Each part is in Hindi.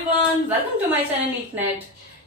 Everyone, welcome to my channel NEET NET.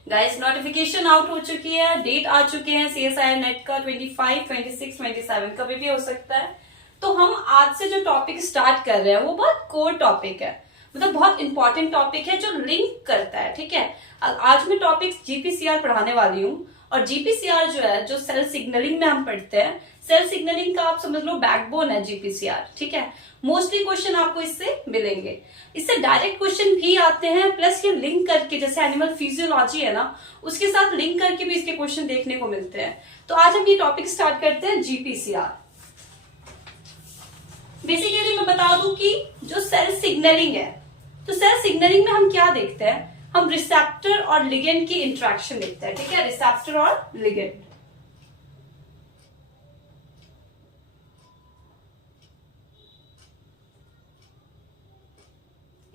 Guys, notification out हो चुकी है, डेट आ चुके हैं CSIR नेट का 25, 26, 27 कभी भी हो सकता है। तो हम आज से जो टॉपिक स्टार्ट कर रहे हैं वो बहुत कोर टॉपिक है, मतलब बहुत इंपॉर्टेंट टॉपिक है जो लिंक करता है। ठीक है, आज मैं टॉपिक GPCR पढ़ाने वाली हूँ। और GPCR जो है, जो सेल सिग्नलिंग में हम पढ़ते हैं, सेल सिग्नलिंग का आप समझ लो बैकबोन है GPCR। ठीक है, मोस्टली क्वेश्चन आपको इससे मिलेंगे, इससे डायरेक्ट क्वेश्चन भी आते हैं, प्लस ये लिंक करके, जैसे एनिमल फिजियोलॉजी है ना, उसके साथ लिंक करके भी इसके क्वेश्चन देखने को मिलते हैं। तो आज हम ये टॉपिक स्टार्ट करते हैं GPCR। बेसिकली मैं बता दूं कि जो सेल सिग्नलिंग है, तो सेल सिग्नलिंग में हम क्या देखते हैं, हम रिसेप्टर और लिगेंड की इंटरेक्शन देखते हैं। ठीक है, रिसेप्टर और लिगेंड।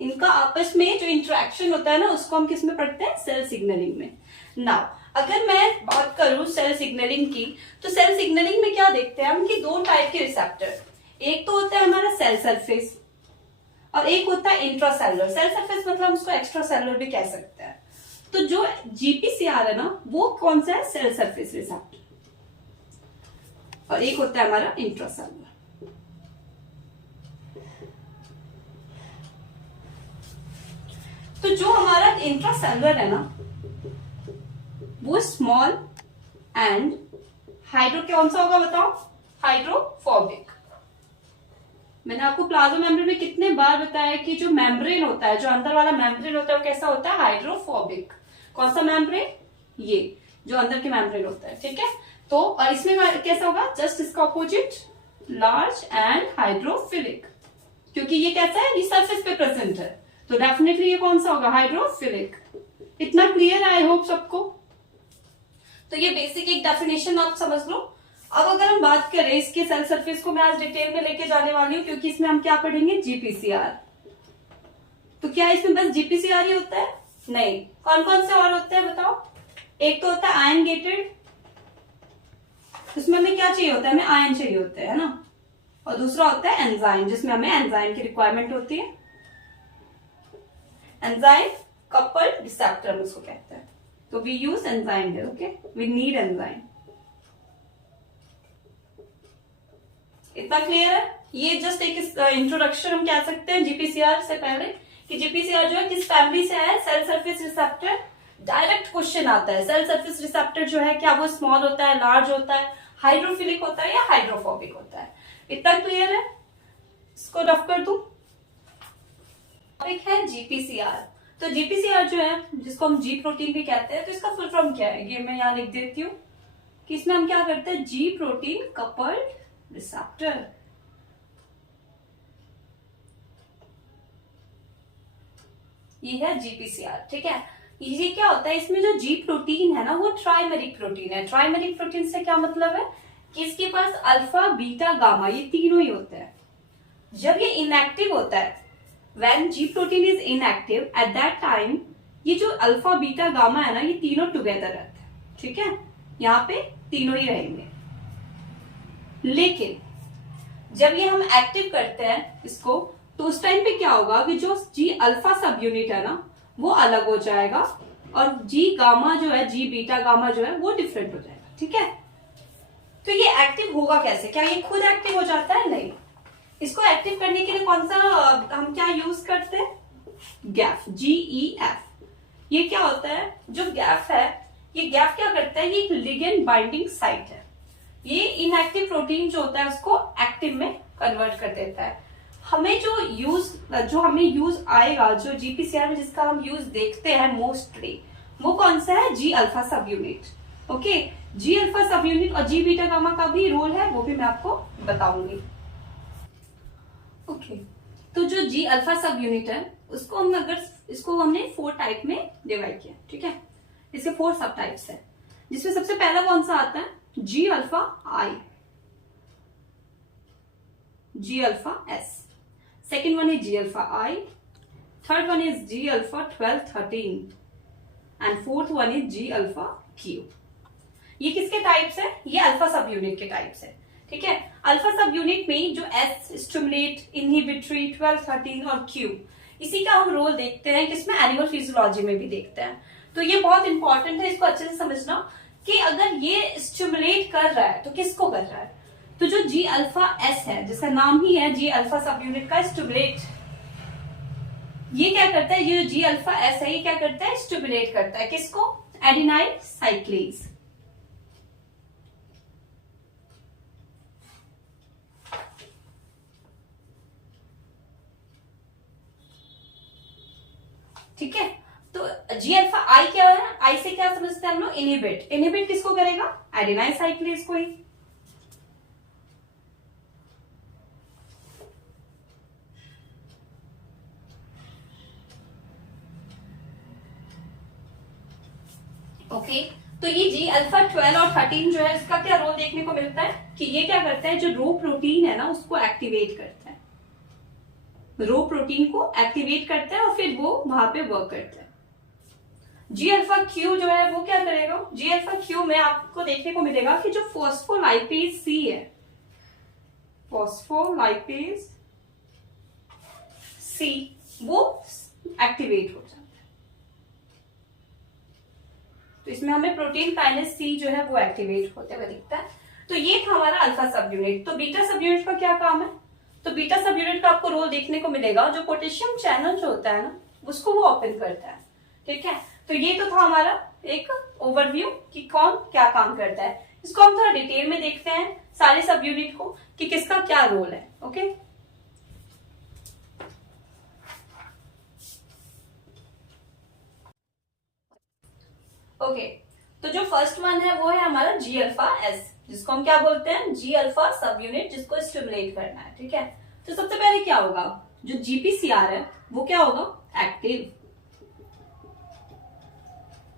इनका आपस में जो इंटरेक्शन होता है ना, उसको हम किस में पढ़ते हैं, सेल सिग्नलिंग में। नाउ अगर मैं बात करूं सेल सिग्नलिंग की, तो सेल सिग्नलिंग में क्या देखते हैं हम कि दो टाइप के रिसेप्टर, एक तो होता है हमारा सेल सरफेस और एक होता है इंट्रासेलुलर। सेल सरफेस मतलब हम उसको एक्स्ट्रा सेलुलर भी कह सकते हैं। तो जो GPCR है ना, वो कौन सा है, सेल सरफेस रिसेप्टर, और एक होता है हमारा इंट्रासेलुलर। तो जो हमारा इंट्रासेलुलर है ना, वो स्मॉल एंड हाइड्रो, कौन सा होगा बताओ, हाइड्रोफोबिक। मैंने आपको प्लाज्मा मेम्ब्रेन में कितने बार बताया कि जो मेम्ब्रेन होता है, जो अंदर वाला मेम्ब्रेन होता है, वो कैसा होता है, हाइड्रोफोबिक। कौन सा मेम्ब्रेन, ये जो अंदर के मेम्ब्रेन होता है। ठीक है, तो और इसमें कैसा होगा, जस्ट इसका ऑपोजिट, लार्ज एंड हाइड्रोफिलिक, क्योंकि ये कैसा है, ये सरफेस पे प्रेजेंट है, तो डेफिनेटली ये कौन सा होगा, हाइड्रोफिलिक। इतना क्लियर है आई होप सबको। तो ये बेसिक एक डेफिनेशन आप समझ लो। अब अगर हम बात करें इसके सेल सरफेस को, मैं आज डिटेल में लेके जाने वाली हूँ, क्योंकि इसमें हम क्या पढ़ेंगे, GPCR। तो क्या इसमें बस GPCR ही होता है, नहीं, कौन कौन से और होते हैं बताओ। एक तो होता है आयन गेटेड, उसमें हमें क्या चाहिए होता है, हमें आयन चाहिए होता है ना। और दूसरा होता है एंजाइम, जिसमें हमें एंजाइम की रिक्वायरमेंट होती है। एंजाइम कपल्ड रिसेप्टर हम उसको कहते हैं। तो we use enzyme here, okay, we need enzyme. इतना क्लियर है। ये जस्ट एक इंट्रोडक्शन हम कह सकते हैं GPCR से पहले, कि GPCR जो है किस फैमिली से है, cell surface receptor. Direct question आता है, सेल सरफेस रिसेप्टर जो है, क्या वो स्मॉल होता है, लार्ज होता है, हाइड्रोफिलिक होता है या हाइड्रोफोबिक होता है। इतना क्लियर है, इसको रफ कर दूं। टॉपिक है GPCR। तो GPCR जो है, जिसको हम G प्रोटीन भी कहते हैं, तो इसका फुल फॉर्म क्या है, ये मैं यहां लिख देती हूँ कि इसमें हम क्या करते हैं, G प्रोटीन कपल्ड रिसेप्टर। ये है GPCR। ठीक है, ये क्या होता है, इसमें जो G प्रोटीन है ना, वो ट्राइमेरिक प्रोटीन है। ट्राइमेरिक प्रोटीन से क्या मतलब है कि इसके पास अल्फा बीटा गामा, ये तीनों ही होते हैं। जब ये इनएक्टिव होता है, when G protein is inactive, at that time ये जो अल्फा बीटा गामा है ना, ये तीनों टुगेदर रहते हैं। ठीक है, यहाँ पे तीनों ही रहेंगे। लेकिन जब ये हम एक्टिव करते हैं इसको, तो उस टाइम पे क्या होगा कि जो G अल्फा सब यूनिट है ना, वो अलग हो जाएगा, और G गामा जो है, G बीटा गामा जो है, वो डिफरेंट हो जाएगा। ठीक है, तो ये एक्टिव होगा कैसे, क्या ये खुद एक्टिव हो जाता है, नहीं। इसको एक्टिव करने के लिए कौन सा हम क्या यूज करते हैं, गैफ, GEF। ये क्या होता है, जो गैफ है, ये गैफ क्या करता है, ये एक लिगेंड बाइंडिंग साइट है। ये इनएक्टिव प्रोटीन जो होता है उसको एक्टिव में कन्वर्ट कर देता है। हमें जो हमें यूज आएगा, जो GPCR में जिसका हम यूज देखते हैं मोस्टली, वो कौन सा है, G अल्फा सब यूनिट। ओके, G अल्फा सब यूनिट और G बीटा गामा का भी रोल है, वो भी मैं आपको बताऊंगी। ओके, तो जो G अल्फा सब यूनिट है, उसको हम इसको हमने 4 टाइप में डिवाइड किया। ठीक है, इसके 4 सब टाइप्स है, जिसमें सबसे पहला कौन सा आता है, G alpha I, G alpha S, second one is G alpha I, third one is G alpha 12, 13 and fourth one is G alpha Q। ये किसके टाइप्स है, ये अल्फा सब यूनिट के टाइप्स है। ठीक है, अल्फा सब यूनिट में जो S स्टिमुलेट, इनहिबिटरी, 12, 13 और Q, इसी का हम रोल देखते हैं किसमें, एनिमल फिजियोलॉजी में भी देखते हैं। तो ये बहुत इंपॉर्टेंट है, इसको अच्छे से समझना कि अगर ये स्टिमुलेट कर रहा है तो किसको कर रहा है। तो जो जी अल्फा एस है, जिसका नाम ही है जी अल्फा सब यूनिट का स्टिमुलेट, ये क्या करता है, ये जो जी अल्फा एस है ये क्या करता है, स्टिमुलेट करता है किसको, एडिनाइल साइक्लेज। ठीक है, तो जी अल्फा आई क्या है, आई से क्या समझते हैं हम लोग, इनहिबिट। इनहिबिट किसको करेगा, एडिनाइल साइक्लेज को ही। ओके, तो ये जी अल्फा 12 और 13 जो है इसका क्या रोल देखने को मिलता है कि ये क्या करता है, जो रो प्रोटीन है ना उसको एक्टिवेट करता है, रो प्रोटीन को एक्टिवेट करता है और फिर वो वहां पे वर्क करता है। जी अल्फा क्यू जो है वो क्या करेगा, जी अल्फा क्यू में आपको देखने को मिलेगा कि जो फॉस्फोलाइपेज सी है, फॉस्फोलाइपेज सी वो एक्टिवेट हो जाता है। तो इसमें हमें प्रोटीन काइनेज सी जो है वो एक्टिवेट होते हुए दिखता है। तो ये था हमारा अल्फा सब यूनिट। तो बीटा सब यूनिट का क्या काम है, तो बीटा सब यूनिट का आपको रोल देखने को मिलेगा, जो पोटेशियम चैनल जो होता है ना उसको वो ओपन करता है। ठीक है, तो ये तो था हमारा एक ओवरव्यू कि कौन क्या काम करता है। इसको हम थोड़ा डिटेल में देखते हैं सारे सब यूनिट को कि किसका क्या रोल है। ओके, ओके, तो जो फर्स्ट वन है वो है हमारा जी अल्फा एस, जिसको हम क्या बोलते हैं, जी अल्फा सब यूनिट, जिसको स्टिमुलेट करना है। ठीक है, तो सबसे पहले क्या होगा, जो जीपीसीआर है वो क्या होगा, एक्टिव।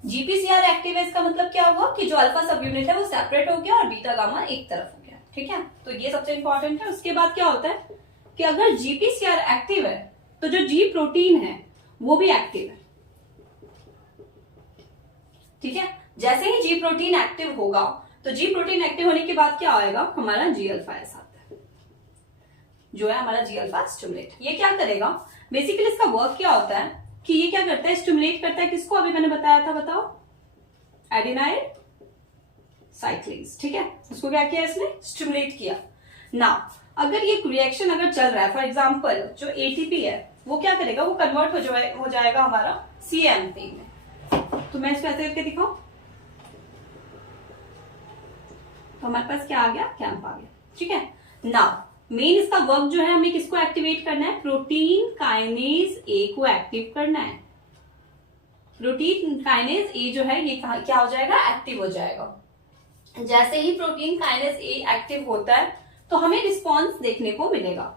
जीपीसीआर एक्टिव है, इसका मतलब क्या हुआ कि जो अल्फा सब यूनिट है वो सेपरेट हो गया और बीटा गामा एक तरफ हो गया। ठीक है, तो ये सबसे इंपॉर्टेंट है। उसके बाद क्या होता है कि अगर जीपीसीआर एक्टिव है तो जो जी प्रोटीन है वो भी एक्टिव है। ठीक है, जैसे ही जी प्रोटीन एक्टिव होगा तो जी प्रोटीन एक्टिव होने के बाद क्या आएगा, हमारा जी अल्फा एस आता है, जो है हमारा जी अल्फा स्टिमुलेट। ये क्या करेगा, बेसिकली इसका वर्क क्या होता है कि ये क्या करता है, स्टिमुलेट करता है किसको, अभी मैंने बताया था, बताओ, एडिनाइल साइक्लेज। ठीक है, उसको क्या किया इसने, स्टिमुलेट किया ना। अगर ये रिएक्शन अगर चल रहा है, फॉर एग्जांपल जो एटीपी है वो क्या करेगा, वो कन्वर्ट हो जाएगा हमारा सीएमपी में। तो मैं इसको ऐसे करके दिखाऊं, तो हमारे पास क्या आ गया, कैंप आ गया। ठीक है ना, मेन इसका वर्क जो है हमें किसको एक्टिवेट करना है, प्रोटीन काइनेज ए को एक्टिव करना है। प्रोटीन काइनेज ए जो है ये क्या हो जाएगा, एक्टिव हो जाएगा। जैसे ही प्रोटीन काइनेज ए एक्टिव होता है तो हमें रिस्पॉन्स देखने को मिलेगा।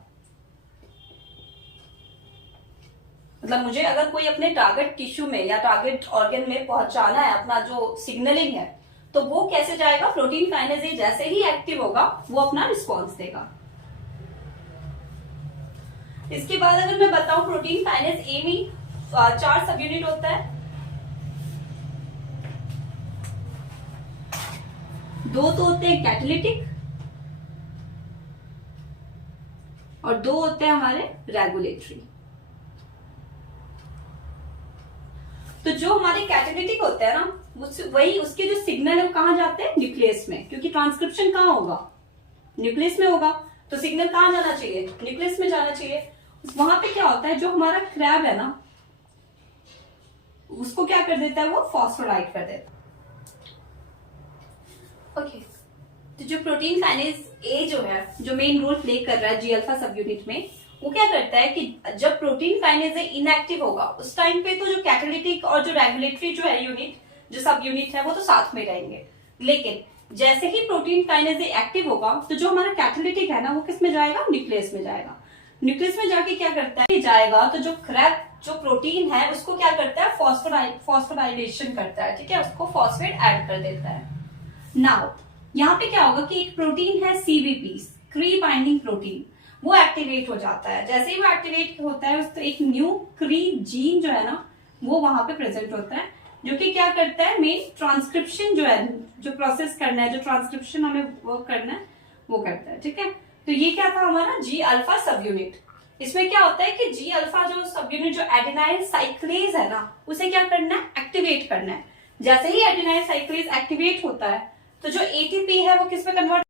मतलब मुझे अगर कोई अपने टारगेट टिश्यू में या टारगेट ऑर्गन में पहुंचाना है अपना जो सिग्नलिंग है, तो वो कैसे जाएगा, प्रोटीन काइनेज ए जैसे ही एक्टिव होगा वो अपना रिस्पॉन्स देगा। इसके बाद अगर मैं बताऊं, प्रोटीन काइनेज ए में 4 सब यूनिट होता है, 2 तो होते हैं कैटालिटिक और 2 होते हैं हमारे रेगुलेटरी। तो जो हमारे कैटालिटिक होते हैं ना, वही उसके जो सिग्नल है वो कहां जाते हैं, न्यूक्लियस में, क्योंकि ट्रांसक्रिप्शन कहां होगा, न्यूक्लियस में होगा। तो सिग्नल कहां जाना चाहिए, न्यूक्लियस में जाना चाहिए। वहां पे क्या होता है, जो हमारा क्रैब है ना उसको क्या कर देता है, वो फॉस्फोराइड कर देता है। ओके, तो जो प्रोटीन काइनेज ए जो है, जो मेन रोल प्ले कर रहा है जी अल्फा सब यूनिट में, वो क्या करता है कि जब प्रोटीन काइनेज ए इनएक्टिव होगा उस टाइम पे तो जो कैटालिटिक और जो रेगुलेटरी जो है यूनिट, जो सब यूनिट है वो तो साथ में रहेंगे। लेकिन जैसे ही प्रोटीन काइनेज ए एक्टिव होगा तो जो हमारा कैटालिटिक है ना वो किस में जाएगा, न्यूक्लियस में जाएगा। न्यूक्लियस में जाके क्या करता है, जाएगा तो जो क्रैब जो प्रोटीन है उसको क्या करता है, फॉस्फोराइलेशन करता है। ठीक है, उसको फॉस्फेट ऐड कर देता है। नाउ यहाँ पे क्या होगा कि एक प्रोटीन है सीबीपी, क्री बाइंडिंग प्रोटीन, वो एक्टिवेट हो जाता है। जैसे ही वो एक्टिवेट होता है तो एक न्यू क्री जीन जो है ना वो वहां पे प्रेजेंट होता है, जो कि क्या करता है, मेन ट्रांसक्रिप्शन जो है, जो प्रोसेस करना है, जो ट्रांसक्रिप्शन हमें वर्क करना है वो करता है। ठीक है, तो ये क्या था हमारा जी अल्फा सब यूनिट। इसमें क्या होता है कि जी अल्फा जो सब यूनिट जो एडेनाइल साइक्लेज है ना, उसे क्या करना है, एक्टिवेट करना है। जैसे ही एडेनाइल साइक्लेज एक्टिवेट होता है तो जो एटीपी है वो किस में कन्वर्ट